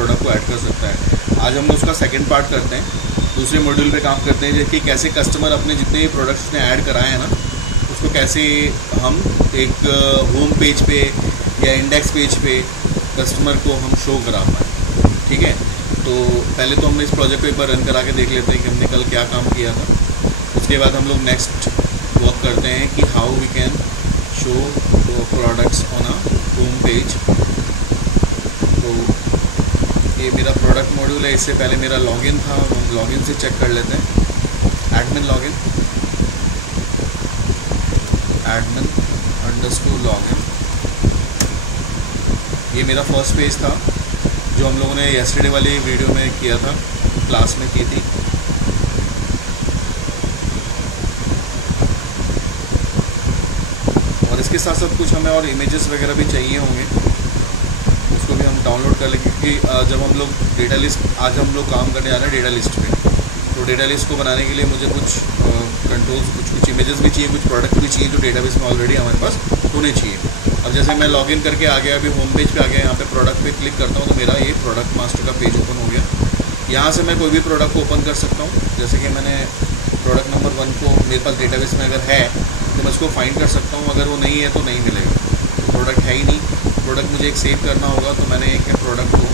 Product को add कर सकता है। आज हम उसका सेकंड पार्ट करते हैं, दूसरे मॉड्यूल पे काम करते हैं कि कैसे कस्टमर अपने जितने भी प्रोडक्ट्स ने ऐड कराए हैं ना, उसको कैसे हम एक होम पेज पे या इंडेक्स पेज पे कस्टमर को हम शो करा पाएँ। ठीक है, तो पहले तो हम इस प्रोजेक्ट को एक बार रन करा के देख लेते हैं कि हमने कल क्या काम किया था। उसके बाद हम लोग नेक्स्ट वर्क करते हैं कि how we can show products on a home page. तो ये मेरा प्रोडक्ट मॉड्यूल है। इससे पहले मेरा लॉगिन था, हम लॉगिन से चेक कर लेते हैं। एडमिन लॉगिन, admin_login, ये मेरा फर्स्ट पेज था जो हम लोगों ने येस्टरडे वाली वीडियो में किया था, क्लास में की थी। और इसके साथ साथ कुछ हमें और इमेजेस वगैरह भी चाहिए होंगे, उसको भी हम डाउनलोड कर लेंगे क्योंकि जब हम लोग डेटा लिस्ट, आज हम लोग काम करने जा रहे हैं डेटा लिस्ट पे। तो डेटा लिस्ट को बनाने के लिए मुझे कुछ कंट्रोल्स, कुछ इमेजेस भी चाहिए, कुछ प्रोडक्ट भी चाहिए जो डेटाबेस में ऑलरेडी हमारे पास होने चाहिए। अब जैसे मैं लॉगिन करके आ गया, अभी होम पेज पे आ गया, यहाँ पे प्रोडक्ट पे क्लिक करता हूँ तो मेरा ये प्रोडक्ट मास्टर का पेज ओपन हो गया। यहाँ से मैं कोई भी प्रोडक्ट को ओपन कर सकता हूँ। जैसे कि मैंने प्रोडक्ट नंबर 1 को मेरे पास डेटाबेस में अगर है तो मैं उसको फाइंड कर सकता हूँ, अगर वो नहीं है तो नहीं मिलेगा। प्रोडक्ट है ही नहीं, प्रोडक्ट मुझे एक सेव करना होगा, तो मैंने एक प्रोडक्ट को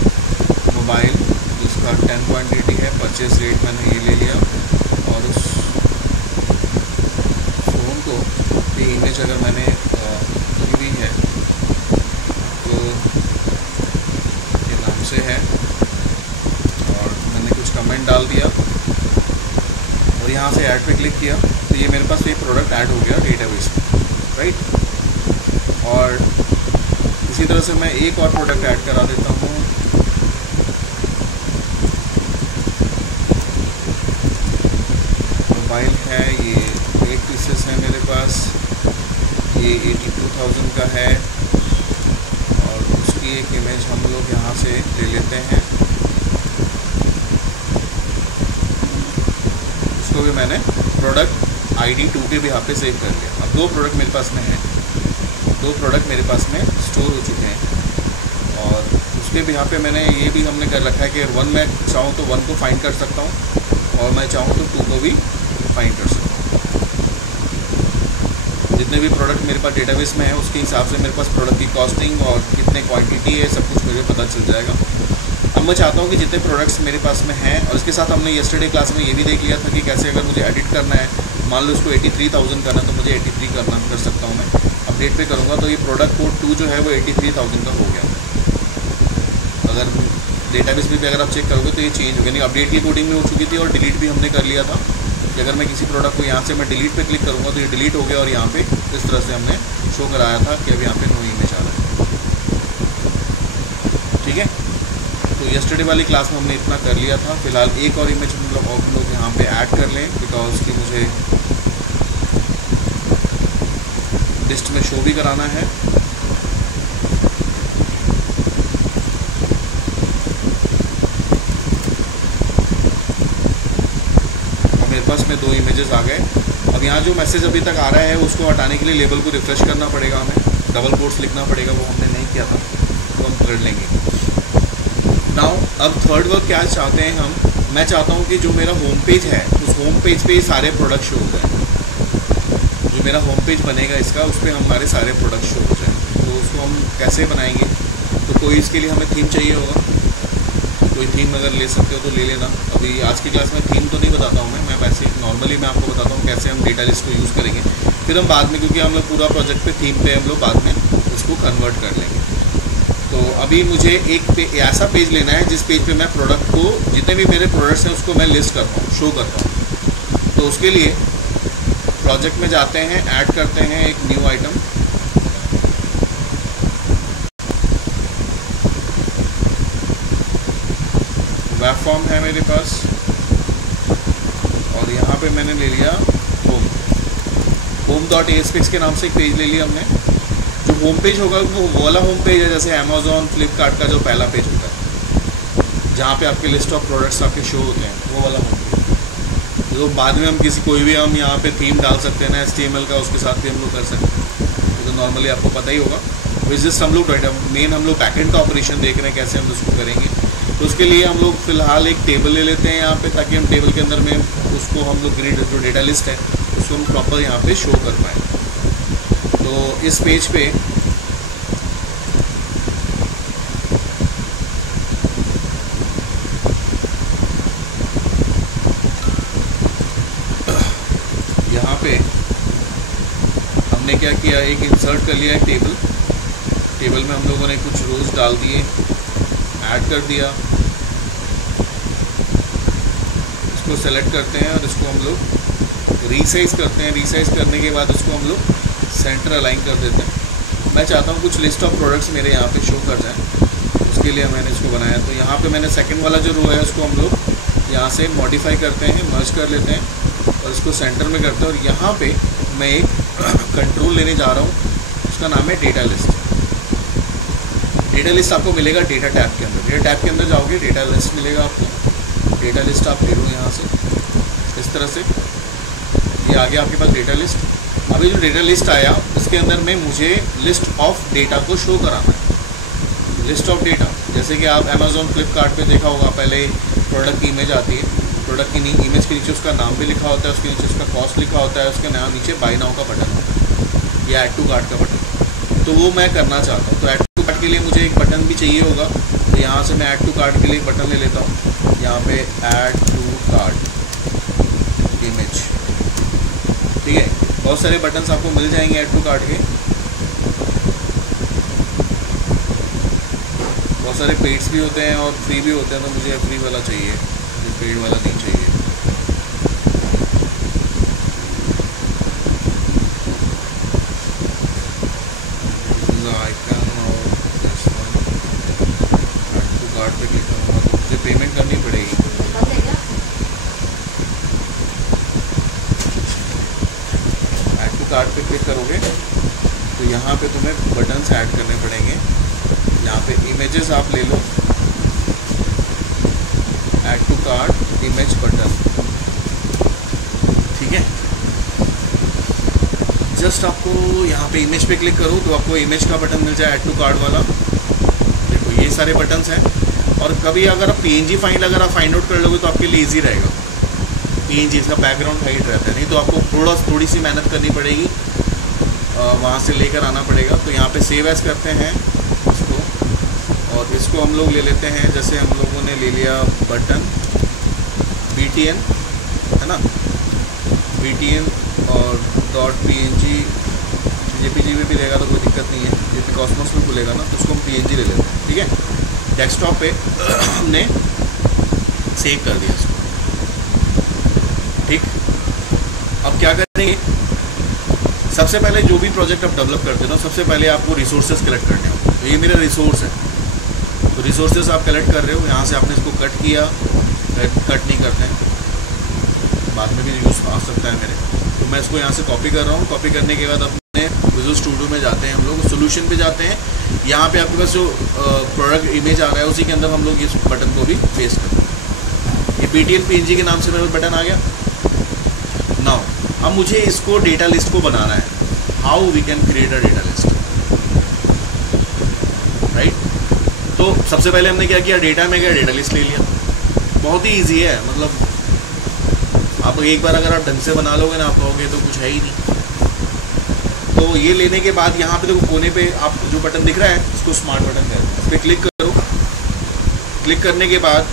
मोबाइल जिसका 10.80 है, परचेज रेट मैंने ये ले लिया, और उस फ़ोन को ये इमेज अगर मैंने की भी है तो ये नाम से है, और मैंने कुछ कमेंट डाल दिया और यहाँ से ऐड पे क्लिक किया तो ये मेरे पास ये प्रोडक्ट ऐड हो गया डेटाबेस में, राइट। और इसी तरह से मैं एक और प्रोडक्ट ऐड करा देता हूँ। मोबाइल है, ये 8 पीसेस है मेरे पास, ये 82,000 का है, और उसकी एक इमेज हम लोग यहाँ से ले लेते हैं। उसको भी मैंने प्रोडक्ट ID 2 के भी यहाँ पे सेव कर लिया। अब 2 प्रोडक्ट मेरे पास में है, 2 प्रोडक्ट मेरे पास में स्टोर हो चुके हैं। और उसके भी यहाँ पे मैंने ये भी हमने कर रखा है कि 1 मैं चाहूँ तो 1 को फाइंड कर सकता हूँ, और मैं चाहूँ तो 2 को भी फाइंड कर सकता हूँ। जितने भी प्रोडक्ट मेरे पास डेटाबेस में है उसके हिसाब से मेरे पास प्रोडक्ट की कॉस्टिंग और कितने क्वांटिटी है सब कुछ मुझे पता चल जाएगा। अब मैं चाहता हूँ कि जितने प्रोडक्ट्स मेरे पास में हैं, और इसके साथ हमने येस्टरडे क्लास में ये भी देख लिया था कि कैसे अगर मुझे एडिट करना है, मान लो उसको 83,000 करना तो मुझे 83 कर सकता हूँ मैं। अपडेट पे करूँगा तो ये प्रोडक्ट कोड 2 जो है वो 83,000 का हो गया। अगर डेटाबेस में भी अगर आप चेक करोगे तो ये चेंज हो गया, नहीं अपडेट की कोडिंग में हो चुकी थी और डिलीट भी हमने कर लिया था कि अगर मैं किसी प्रोडक्ट को यहाँ से मैं डिलीट पे क्लिक करूँगा तो ये डिलीट हो गया, और यहाँ पे इस तरह से हमने शो कराया था कि अब यहाँ पे नो इमेज आ रहा है। ठीक है, तो येस्टरडे वाली क्लास में हमने इतना कर लिया था। फिलहाल एक और इमेज हम लोग यहाँ पे ऐड कर लें, बिकॉज कि मुझे लिस्ट में शो भी कराना है। और मेरे पास में 2 इमेजेस आ गए। अब यहाँ जो मैसेज अभी तक आ रहा है उसको हटाने के लिए लेबल को रिफ्रेश करना पड़ेगा, हमें डबल कोट्स लिखना पड़ेगा, वो हमने नहीं किया था, तो हम कर लेंगे। नाउ अब थर्ड वर्क क्या चाहते हैं हम, मैं चाहता हूँ कि जो मेरा होम पेज है उस होम पेज पे सारे प्रोडक्ट शो हो जाए। जो मेरा होम पेज बनेगा इसका, उस पर हमारे सारे प्रोडक्ट शो हो जाए। तो उसको हम कैसे बनाएंगे, तो कोई इसके लिए हमें थीम चाहिए होगा। कोई थीम अगर ले सकते हो तो ले लेना। अभी आज की क्लास में थीम तो नहीं बताता हूँ मैं वैसे नॉर्मली मैं आपको बताता हूँ कैसे हम डेटा लिस्ट को यूज़ करेंगे। फिर हम बाद में, क्योंकि हम लोग पूरा प्रोजेक्ट पे थीम पे हम लोग बाद में उसको कन्वर्ट कर लेंगे। तो अभी मुझे एक ऐसा पेज लेना है जिस पेज पे मैं प्रोडक्ट को, जितने भी मेरे प्रोडक्ट्स हैं उसको मैं लिस्ट करता हूँ, शो करता हूँ। तो उसके लिए प्रोजेक्ट में जाते हैं, ऐड करते हैं एक न्यू आइटम, वेब फॉर्म है मेरे पास, और यहाँ पे मैंने ले लिया home.aspx के नाम से एक पेज ले लिया हमने। जो होम पेज होगा वो वाला होम पेज है जैसे अमेज़ॉन फ्लिपकार्ट का जो पहला पेज होता है जहाँ पे आपके लिस्ट ऑफ प्रोडक्ट्स आपके शो होते हैं, वो वाला होम पेज। तो बाद में हम कोई भी हम यहाँ पे थीम डाल सकते हैं ना HTML का, उसके साथ भी हम लोग कर सकते हैं। तो नॉर्मली आपको पता ही होगा। जस्ट हम लोग मेन हम लोग बैकएंड का ऑपरेशन देख रहे हैं कैसे हम उसको करेंगे। तो उसके लिए हम लोग फ़िलहाल एक टेबल ले लेते हैं यहाँ पे, ताकि हम टेबल के अंदर में उसको हम लोग ग्रिड जो डेटा लिस्ट है उसको हम प्रॉपर यहाँ पे शो कर पाएँ। तो इस पेज पे यहाँ पे हमने क्या किया, एक इंसर्ट कर लिया है टेबल में हम लोगों ने कुछ रोज डाल दिए, ऐड कर दिया, इसको सेलेक्ट करते हैं और इसको हम लोग रीसाइज करते हैं। रीसाइज करने के बाद इसको हम लोग सेंटर अलाइन कर देते हैं। मैं चाहता हूँ कुछ लिस्ट ऑफ प्रोडक्ट्स मेरे यहाँ पे शो कर जाएँ, उसके लिए मैंने इसको बनाया। तो यहाँ पे मैंने सेकंड वाला जो रो है उसको हम लोग यहाँ से मॉडिफाई करते हैं, मर्ज कर लेते हैं और इसको सेंटर में करते हैं। और यहाँ पे मैं एक कंट्रोल लेने जा रहा हूँ, उसका नाम है डेटा लिस्ट। डेटा लिस्ट आपको मिलेगा डेटा टैब के अंदर। डेटा टैब के अंदर जाओगे, डेटा लिस्ट मिलेगा आपको। डेटा लिस्ट आप ले लो यहाँ से, इस तरह से ये आ गया आपके पास डेटा लिस्ट। अभी जो डेटा लिस्ट आया उसके अंदर में मुझे लिस्ट ऑफ डेटा को शो कराना है। लिस्ट ऑफ डेटा, जैसे कि आप अमेज़ॉन फ्लिपकार्ट पे देखा होगा, पहले प्रोडक्ट की इमेज आती है, प्रोडक्ट की इमेज के नीचे उसका नाम भी लिखा होता है, उसके नीचे उसका कॉस्ट लिखा होता है, उसके नाम नीचे बाय नाउ का बटन होता है या ऐड टू कार्ट का बटन। तो वो मैं करना चाहता हूँ। तो ऐड टू कार्ट के लिए मुझे एक बटन भी चाहिए होगा, तो यहाँ से मैं ऐड टू कार्ट के लिए एक बटन ले लेता हूँ। यहाँ पे ऐड टू कार्ट इमेज, ठीक है। बहुत सारे बटन्स आपको मिल जाएंगे ऐड टू कार्ट के, बहुत सारे पेड्स भी होते हैं और फ्री भी होते हैं। तो मुझे फ्री वाला चाहिए, मुझे पेड वाला नहीं चाहिए। पे क्लिक करूँगा तो मुझे पेमेंट करनी पड़ेगी। ऐड टू कार्ट पे क्लिक करोगे तो यहाँ पे तुम्हें बटन्स ऐड करने पड़ेंगे। यहाँ पे इमेजेस आप ले लो, add to cart image button, ठीक है। जस्ट आपको यहाँ पे इमेज पे क्लिक करो तो आपको इमेज का बटन मिल जाए, ऐड टू कार्ट वाला। देखो ये सारे बटन्स हैं। और कभी अगर आप PNG फाइल अगर आप फाइंड आउट कर लोगे तो आपके लिए ईजी रहेगा। PNG इसका बैकग्राउंड हाइड रहता है, नहीं तो आपको थोड़ी सी मेहनत करनी पड़ेगी, वहाँ से लेकर आना पड़ेगा। तो यहाँ पे सेव एज करते हैं इसको, और इसको हम लोग ले लेते हैं। जैसे हम लोगों ने ले लिया बटन BTN, है ना, BTN और .png, JPG में भी रहेगा तो कोई दिक्कत नहीं है, JP कॉस्मोस में खुलेगा ना, तो उसको हम PNG ले लेते हैं, ठीक है। डेस्कटॉप पे हमने सेव कर दिया इसको, ठीक। अब क्या करेंगे, सबसे पहले जो भी प्रोजेक्ट आप डेवलप करते हो सबसे पहले आपको रिसोर्सेज कलेक्ट करने होंगे। तो ये मेरा रिसोर्स है, तो रिसोर्सेज आप कलेक्ट कर रहे हो। यहाँ से आपने इसको कट किया, कट नहीं करते हैं, बाद में भी यूज़ आ सकता है मेरे। तो मैं इसको यहाँ से कॉपी कर रहा हूँ। कॉपी करने के बाद अपने विजुअल स्टूडियो में जाते हैं, हम लोग सोल्यूशन पे जाते हैं। यहाँ पे आपके पास जो प्रोडक्ट इमेज आ रहा है उसी के अंदर हम लोग इस बटन को भी पेस्ट करते हैं। ये BTN PNG के नाम से मेरा बटन आ गया। नाउ अब मुझे इसको डेटा लिस्ट को बनाना है। How we can create a data list, right. तो सबसे पहले हमने क्या किया, डेटा में गया, डेटा लिस्ट ले लिया। बहुत ही ईजी है, मतलब आप एक बार अगर आप ढंग से बना लोगे ना, आप कहोगे तो कुछ है ही नहीं। तो ये लेने के बाद यहाँ पे देखो कोने पे आप जो बटन दिख रहा है उसको स्मार्ट बटन कहते हैं। इस पर क्लिक करो। क्लिक करने के बाद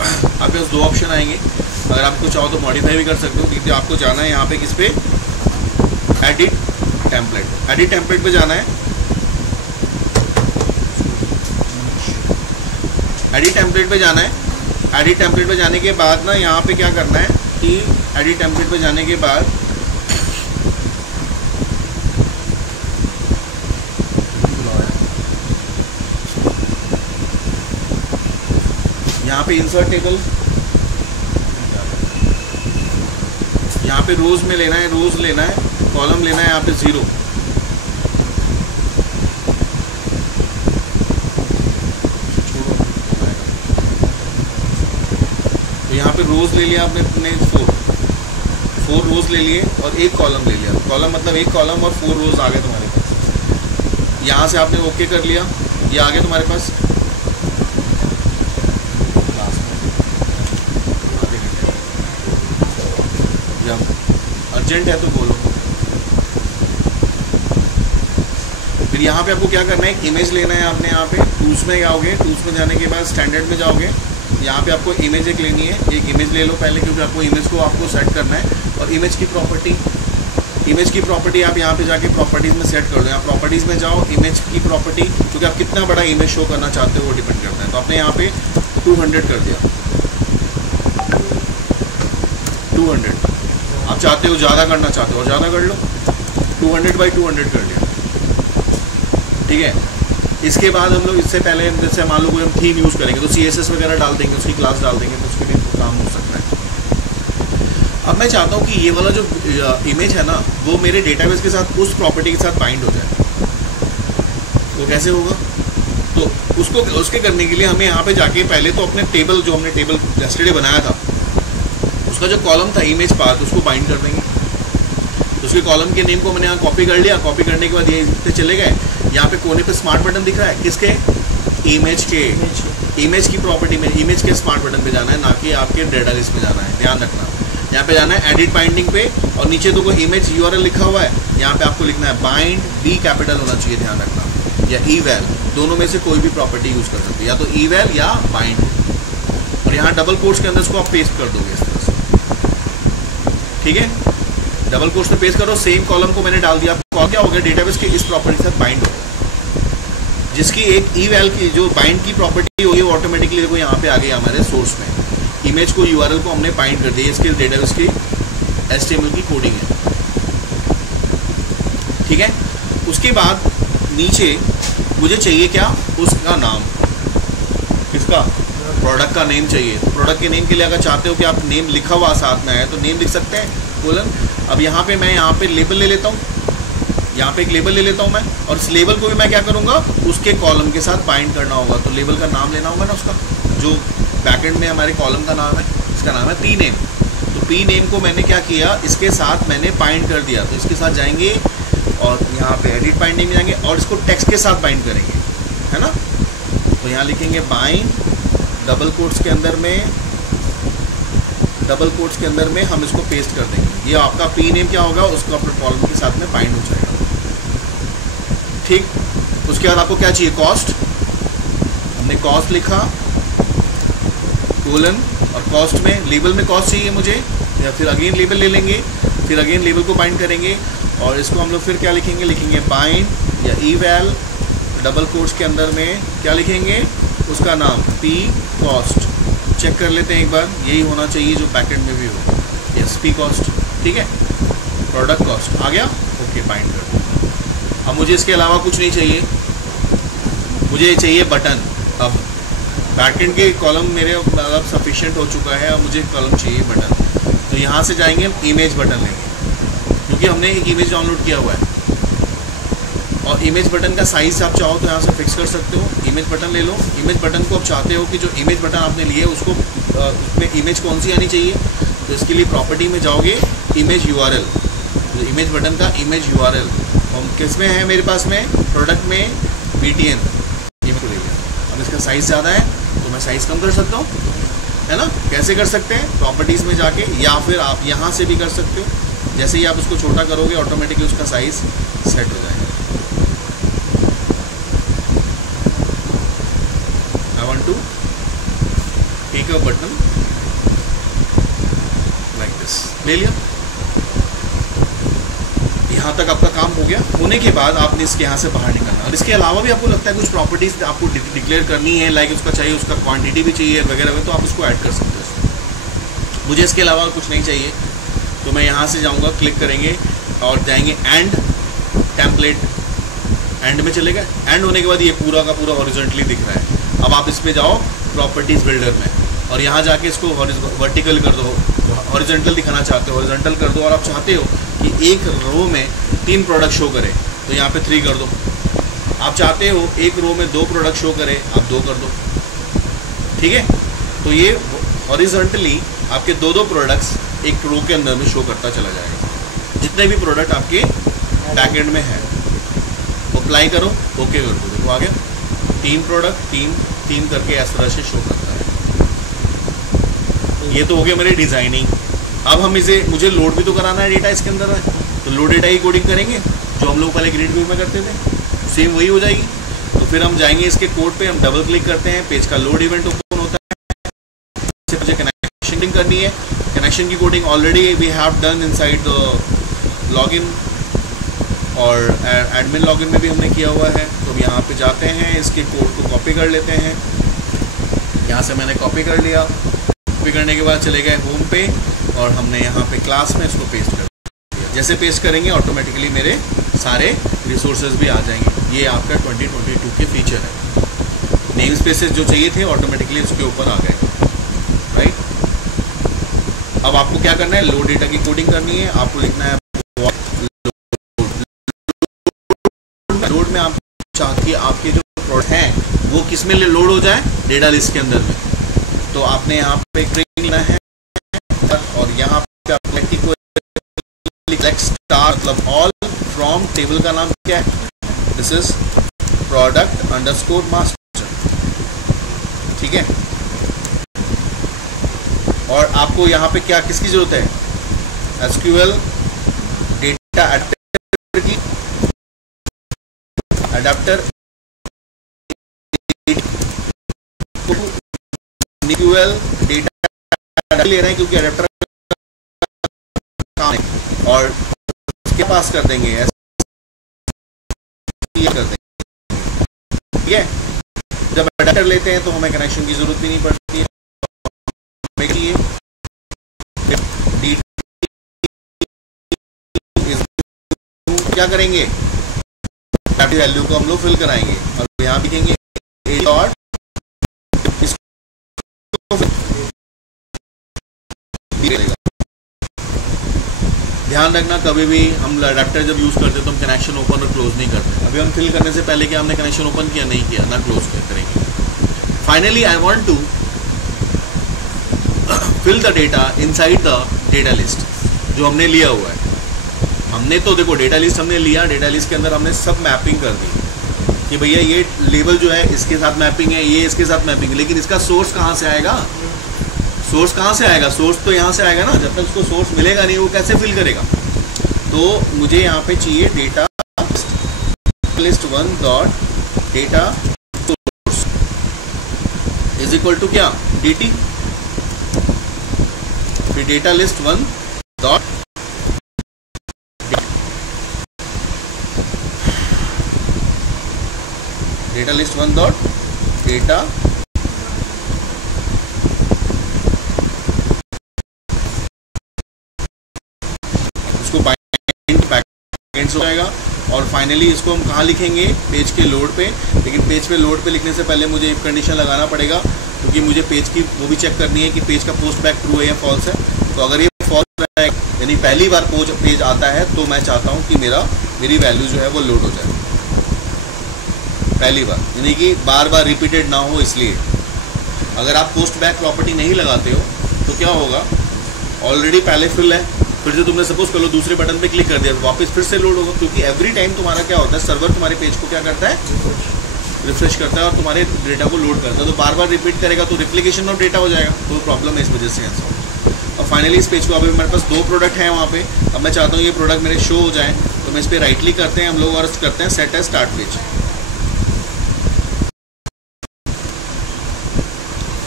आपके पास दो ऑप्शन आएंगे। अगर आपको चाहो तो मॉडिफाई भी कर सकते हो, क्योंकि आपको जाना है यहाँ पे किस पे, एडिट टेम्पलेट। एडिट टेम्पलेट पे जाना है। एडिट टेम्पलेट पे जाना है। एडिट टेम्पलेट पे जाने के बाद ना यहाँ पे क्या करना है कि एडिट टेम्पलेट पे जाने के बाद यहाँ पे इंसर्ट टेबल, यहाँ पे रोज में लेना है, रोज लेना है, कॉलम लेना है यहाँ पे 0। तो यहाँ पे रोज ले लिया आपने अपने 4 रोज ले लिए और एक कॉलम ले लिया। कॉलम मतलब एक कॉलम और 4 रोज आ गए तुम्हारे पास। यहाँ से आपने ओके कर लिया, ये आ गया तुम्हारे पास। आधे घंटे जब अर्जेंट है तो बोलो। फिर यहाँ पे आपको क्या करना है, एक इमेज लेना है आपने। यहाँ पे टूल्स में जाओगे, टूल्स में जाने के बाद स्टैंडर्ड में जाओगे, यहाँ पे आपको इमेज एक लेनी है। एक इमेज ले लो पहले, क्योंकि आपको इमेज को आपको सेट करना है। और इमेज की प्रॉपर्टी आप यहाँ पे जाके प्रॉपर्टीज़ में सेट कर दो। यहाँ प्रॉपर्टीज़ में जाओ, इमेज की प्रॉपर्टी, क्योंकि आप कितना बड़ा इमेज शो करना चाहते हो वो डिपेंड करता है। तो आपने यहाँ पे 200 कर दिया, 200। आप चाहते हो ज़्यादा करना चाहते हो और ज़्यादा कर लो, 200/200 कर लिया, ठीक है। इसके बाद हम लोग इससे पहले जैसे मान लो कोई हम थीम यूज़ करेंगे तो CSS वगैरह डाल देंगे, उसकी क्लास डाल देंगे, तो उसके भी काम हो सकता है। अब मैं चाहता हूँ कि ये वाला जो इमेज है ना, वो मेरे डेटाबेस के साथ उस प्रॉपर्टी के साथ बाइंड हो जाए। वो कैसे होगा? तो उसके करने के लिए हमें यहाँ पे जाके पहले तो अपने टेबल, जो हमने टेबल यस्टरडे बनाया था, उसका जो कॉलम था इमेज पाथ, उसको बाइंड कर देंगे। तो उसके कॉलम के नेम को मैंने यहाँ कॉपी कर लिया। कॉपी करने के बाद ये चले गए, यहाँ पे कोने पे स्मार्ट बटन दिख रहा है, किसके? इमेज के। इमेज की प्रॉपर्टी में इमेज के स्मार्ट बटन पे जाना है, ना कि आपके डेटाबेस में जाना है, ध्यान रखना। यहाँ पे जाना है एडिट बाइंडिंग पे, और नीचे तो कोई इमेज URL लिखा हुआ है, यहाँ पे आपको लिखना है बाइंड, B कैपिटल होना चाहिए, ध्यान रखना, या eval, दोनों में से कोई भी प्रॉपर्टी यूज़ कर सकते हो, या तो eval या बाइंड। और यहाँ डबल कोट्स के अंदर इसको आप पेस्ट कर दोगे इस तरह से, ठीक है। डबल कोट्स में पेस्ट करो, सेम कॉलम को मैंने डाल दिया। क्या हो गया? डेटाबेस के इस प्रॉपर्टी के साथ बाइंड हो गया, जिसकी एक eval की जो बाइंड की प्रॉपर्टी होगी वो ऑटोमेटिकली देखो यहाँ पे आ गई हमारे सोर्स में। इमेज को URL को हमने बाइंड कर दिया, इसके डेटाबेस की HTML की कोडिंग है, ठीक है। उसके बाद नीचे मुझे चाहिए क्या? उसका नाम, किसका? प्रोडक्ट का नेम चाहिए। तो प्रोडक्ट के नेम के लिए अगर चाहते हो कि आप नेम लिखा हुआ साथ में आए तो नेम लिख सकते हैं, कोलन। अब यहाँ पे मैं यहाँ पे लेबल ले लेता हूँ, यहाँ पे एक लेबल ले लेता हूँ मैं, और इस लेबल को भी मैं क्या करूँगा? उसके कॉलम के साथ बाइंड करना होगा। तो लेबल का नाम लेना होगा ना उसका, जो बैकएंड में हमारे कॉलम का नाम है, इसका नाम है p नेम। तो p नेम को मैंने क्या किया? इसके साथ मैंने बाइंड कर दिया। तो इसके साथ जाएंगे और यहाँ पे एडिट बाइंडिंग में जाएंगे और इसको टेक्स्ट के साथ बाइंड करेंगे, है ना। तो यहाँ लिखेंगे बाइंड, डबल कोट्स के अंदर में हम इसको पेस्ट कर देंगे। ये आपका p नेम क्या होगा? उसको अपने कॉलम के साथ में बाइंड हो जाएगा, ठीक। उसके बाद आपको क्या चाहिए? कॉस्ट। हमने कॉस्ट लिखा, कोलन, और कॉस्ट में लेबल में कॉस्ट चाहिए मुझे, या फिर अगेन लेबल ले लेंगे, फिर अगेन लेबल को बाइंड करेंगे, और इसको हम लोग फिर क्या लिखेंगे? लिखेंगे बाइंड या eval, डबल कोट्स के अंदर में क्या लिखेंगे? उसका नाम p कॉस्ट। चेक कर लेते हैं एक बार, यही होना चाहिए जो बैकएंड में भी हो। यस, p कॉस्ट, ठीक है। प्रोडक्ट कॉस्ट आ गया, ओके, बाइंड कर दो। अब मुझे इसके अलावा कुछ नहीं चाहिए, मुझे चाहिए बटन। अब बैकएंड के कॉलम मेरे मतलब सफिशिएंट हो चुका है, अब मुझे कॉलम चाहिए बटन। तो यहाँ से जाएंगे, इमेज बटन लेंगे, क्योंकि हमने एक इमेज डाउनलोड किया हुआ है। और इमेज बटन का साइज़ आप चाहो तो यहाँ से फिक्स कर सकते हो। इमेज बटन ले लो। इमेज बटन को आप चाहते हो कि जो इमेज बटन आपने लिए उसको उसमें इमेज कौन सी आनी चाहिए, तो इसके लिए प्रॉपर्टी में जाओगे, इमेज URL, तो इमेज बटन का इमेज URL हम किस में है? मेरे पास में प्रोडक्ट में BTN इमेज को ले लिया। अब इसका साइज़ ज़्यादा है तो मैं साइज़ कम कर सकता हूँ, है ना। कैसे कर सकते हैं? प्रॉपर्टीज़ में जाके, या फिर आप यहाँ से भी कर सकते हो। जैसे ही आप उसको छोटा करोगे ऑटोमेटिकली उसका साइज़ सेट हो जाएगा। I want to take a button like this, ले लिया। यहाँ तक आपका काम हो गया। होने के बाद आपने इसके यहाँ से बाहर निकलना। और इसके अलावा भी आपको लगता है कुछ प्रॉपर्टीज़ आपको डिक्लेयर करनी है, लाइक उसका चाहिए, उसका क्वांटिटी भी चाहिए वगैरह, तो आप उसको ऐड कर सकते हो। मुझे इसके अलावा कुछ नहीं चाहिए, तो मैं यहाँ से जाऊँगा, क्लिक करेंगे और जाएंगे एंड टेम्पलेट। एंड में चले गए। एंड होने के बाद ये पूरा का पूरा हॉरिजॉन्टली दिख रहा है। अब आप इस पर जाओ प्रॉपर्टीज़ बिल्डर में, और यहाँ जाके इसको वर्टिकल कर दो। हॉरिजॉन्टल दिखाना चाहते हो, हॉरिजॉन्टल कर दो। और आप चाहते हो कि एक रो में 3 प्रोडक्ट शो करे, तो यहाँ पे 3 कर दो। आप चाहते हो एक रो में 2 प्रोडक्ट शो करे, आप 2 कर दो, ठीक है। तो ये हॉरिजॉन्टली आपके 2-2 प्रोडक्ट्स एक रो के अंदर में शो करता चला जाएगा, जितने भी प्रोडक्ट आपके बैक एंड में है। अप्लाई करो, ओके कर दो, देखो आ गया तीन प्रोडक्ट, तीन करके इस तरह से शो करता है। ये तो हो गया मेरी डिजाइनिंग। अब हम इसे, मुझे लोड भी तो कराना है डेटा इसके अंदर है, तो लोड डेटा की कोडिंग करेंगे जो हम लोग पहले ग्रिड व्यू में करते थे, सेम वही हो जाएगी। तो फिर हम जाएंगे इसके कोड पे, हम डबल क्लिक करते हैं, पेज का लोड इवेंट ओपन होता है, मुझे कनेक्शन करनी है। कनेक्शन की coding already we have done inside the login और एडमिन लॉगिन में भी हमने किया हुआ है। तो हम यहाँ पे जाते हैं, इसके कोड को कॉपी कर लेते हैं, यहाँ से मैंने कॉपी कर लिया। कॉपी करने के बाद चले गए होम पे और हमने यहाँ पे क्लास में इसको पेस्ट कर दिया। जैसे पेस्ट करेंगे ऑटोमेटिकली मेरे सारे रिसोर्सेज भी आ जाएंगे। ये आपका 2022 के फीचर है। नेम स्पेसेस जो चाहिए थे ऑटोमेटिकली उसके ऊपर आ गए, राइट। अब आपको क्या करना है, लोड डेटा की कोडिंग करनी है। आपको लिखना है लोड में आप चाहती है आपके जो प्रोडक्ट हैं वो किस में लोड हो जाए, डेटा लिस्ट के अंदर में। तो आपने यहाँ पे स्ट्रिंग लेना है और यहाँ पे आपको स्टार मतलब ऑल फ्रॉम टेबल का नाम क्या है, this is product underscore master, ठीक है। और आपको यहाँ पे क्या किसकी जरूरत है, एसक्यूएल डेटा एडिटर की, एडाप्टर एसक्यूएल डेटा ले रहे हैं क्योंकि एडाप्टर काम है, और उसके पास कर देंगे कर देंगे, ठीक है। जब एडाप्टर लेते हैं तो हमें कनेक्शन की जरूरत भी नहीं पड़ती है। क्या करेंगे, वैल्यू को हम लोग फिल कराएंगे और यहाँ लिखेंगे ध्यान रखना कभी भी हम अडैप्टर जब यूज करते हैं तो हम कनेक्शन ओपन और क्लोज नहीं करते। अभी हम फिल करने से पहले क्या हमने कनेक्शन ओपन किया, नहीं किया, ना क्लोज करेंगे। Finally I want to fill the data inside the data list जो हमने लिया हुआ है। हमने तो देखो डेटा लिस्ट हमने लिया, डेटा लिस्ट के अंदर हमने सब मैपिंग कर दी कि भैया ये लेबल जो है इसके साथ मैपिंग है, ये इसके साथ मैपिंग है, लेकिन इसका सोर्स कहाँ से आएगा, सोर्स कहाँ से आएगा, सोर्स तो यहाँ से आएगा ना। जब तक उसको सोर्स मिलेगा नहीं वो कैसे फिल करेगा। तो मुझे यहाँ पे चाहिए data list 1 dot data source is equal to क्या, dt, फिर data list 1 dot data list 1 dot data उसको बैकएंड हो जाएगा। और फाइनली इसको हम कहाँ लिखेंगे, पेज के लोड पे। लेकिन पेज पे लोड पे लिखने से पहले मुझे इफ कंडीशन लगाना पड़ेगा क्योंकि मुझे पेज की वो भी चेक करनी है कि पेज का पोस्ट बैक ट्रू है या फॉल्स है। तो अगर ये फॉल्स है यानी पहली बार पेज आता है तो मैं चाहता हूँ कि मेरी वैल्यू जो है वो लोड हो जाए पहली बार, यानी कि बार बार रिपीटेड ना हो। इसलिए अगर आप पोस्ट बैक प्रॉपर्टी नहीं लगाते हो तो क्या होगा, ऑलरेडी पहले फिल है, फिर से तुमने सपोज कर लो दूसरे बटन पे क्लिक कर दिया, वापस फिर से लोड होगा। क्योंकि एवरी टाइम तुम्हारा क्या होता है, सर्वर तुम्हारे पेज को क्या करता है, रिफ्रेश करता है और तुम्हारे डेटा को लोड करता है। तो बार बार रिपीट करेगा तो रिप्लिकेशन ऑफ डेटा हो जाएगा, तो प्रॉब्लम है, इस वजह से ऐसा। और फाइनली इस पेज को अभी मेरे पास 2 प्रोडक्ट हैं वहाँ पे। अब मैं चाहता हूँ ये प्रोडक्ट मेरे शो हो जाए, तो मैं इस पर राइट क्लिक करते हैं हम लोग और करते हैं सेट एज स्टार्ट पेज।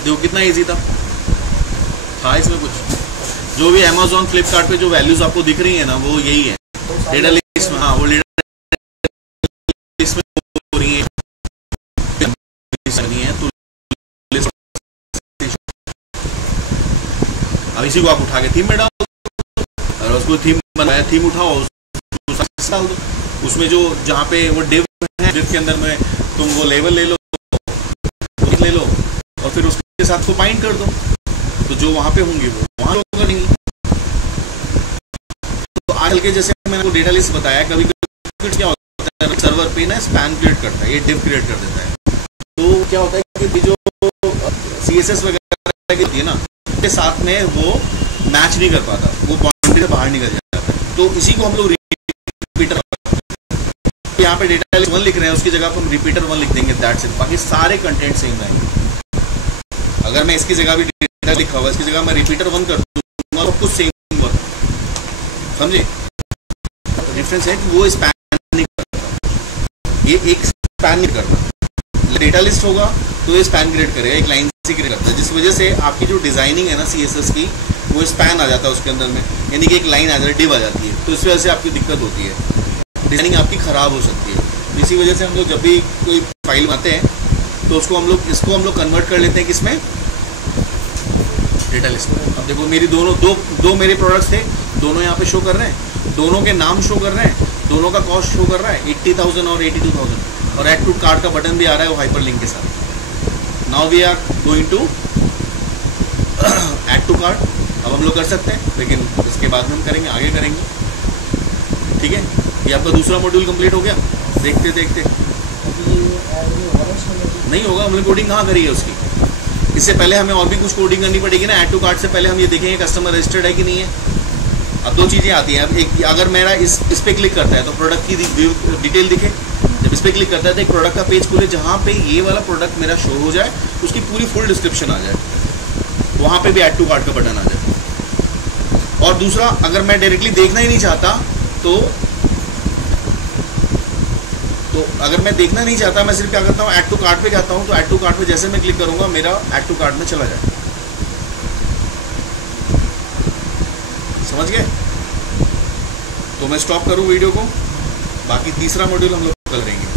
देखो कितना इजी था इसमें कुछ। जो भी अमेज़न फ्लिपकार्ट पे जो वैल्यूज आपको दिख रही है ना वो यही है डेटा लिस्ट में। हाँ वो डेटा लिस्ट में हो रही है तो अब इसी को आप उठा के थीम में डाल दो और उसको थीम बनाया, थीम उठाओ डाल दो उसमें। जो जहाँ पे वो डिव है, डिव के अंदर में तुम वो लेवल ले लो और फिर उसके साथ को बाइंड कर दो, तो जो वहाँ पे होंगे वो वहाँ होगा नहीं। तो आजकल के जैसे मैंने आपको डेटा लिस्ट बताया, कभी कभी क्या होता है सर्वर पे ना स्पैन क्रिएट करता है, ये डिव क्रिएट कर देता है। तो क्या होता है कि जो CSS वगैरह की होती है ना के साथ में वो मैच नहीं कर पाता, वो बाउंड्री से बाहर निकल जाता है। तो इसी को हम लोग रिपीटर यहाँ पे में डेटा लिस्ट 1 लिख रहे हैं उसकी जगह पर हम रिपीटर 1 लिख देंगे, दैट्स इट। बाकी सारे कंटेंट सेम रहेंगे। अगर मैं इसकी जगह भी डेटा लिखा हुआ इसकी जगह मैं रिपीटर 1 कर दूंगा तो कुछ सेम वर्क, समझे? डिफरेंस है कि वो स्पैन नहीं करता, ये एक स्पैन नहीं करता। डेटा लिस्ट होगा तो ये स्पैन क्रिएट करेगा, एक लाइन से क्रिएट करता है, जिस वजह से आपकी जो डिजाइनिंग है ना CSS की वो स्पैन आ जाता है उसके अंदर में, यानी कि एक लाइन आ जाती है, डिव आ जाती है, तो इस वजह से आपकी दिक्कत होती है, डिजाइनिंग आपकी खराब हो सकती है। इसी वजह से हम लोग जब भी कोई फाइल बनाते हैं तो उसको हम लोग कन्वर्ट कर लेते हैं किसमें, डेटा लिस्ट में। अब देखो मेरी दो मेरे प्रोडक्ट्स थे, दोनों यहाँ पे शो कर रहे हैं, दोनों के नाम शो कर रहे हैं, दोनों का कॉस्ट शो कर रहा है 80,000 और 82,000, और ऐड टू कार्ट का बटन भी आ रहा है वो हाइपरलिंक के साथ। Now we are going to add to cart. अब हम लोग कर सकते हैं, लेकिन इसके बाद में हम करेंगे, आगे करेंगे, ठीक है। ये आपका दूसरा मॉड्यूल कंप्लीट हो गया, देखते देखते नहीं होगा, हमने कोडिंग कहाँ करी है उसकी। इससे पहले हमें और भी कुछ कोडिंग करनी पड़ेगी ना। ऐड टू कार्ट से पहले हम ये देखेंगे कस्टमर रजिस्टर्ड है कि नहीं है। अब 2 चीज़ें आती हैं। अब एक, अगर मेरा इस पे क्लिक करता है तो प्रोडक्ट की डिटेल दिखे, जब इस पर क्लिक करता है तो एक प्रोडक्ट का पेज खुले जहाँ पे ये वाला प्रोडक्ट मेरा शो हो जाए, उसकी पूरी फुल डिस्क्रिप्शन आ जाए, वहाँ पे भी ऐड टू कार्ट का बटन आ जाए। और दूसरा, अगर मैं डायरेक्टली देखना ही नहीं चाहता तो अगर मैं देखना नहीं चाहता, मैं सिर्फ क्या करता हूँ, ऐड टू कार्ट पे जाता हूँ, तो ऐड टू कार्ट पे जैसे मैं क्लिक करूँगा मेरा ऐड टू कार्ट में चला जाए। समझ गए? तो मैं स्टॉप करूँ वीडियो को, बाकी तीसरा मॉड्यूल हम लोग कल करेंगे।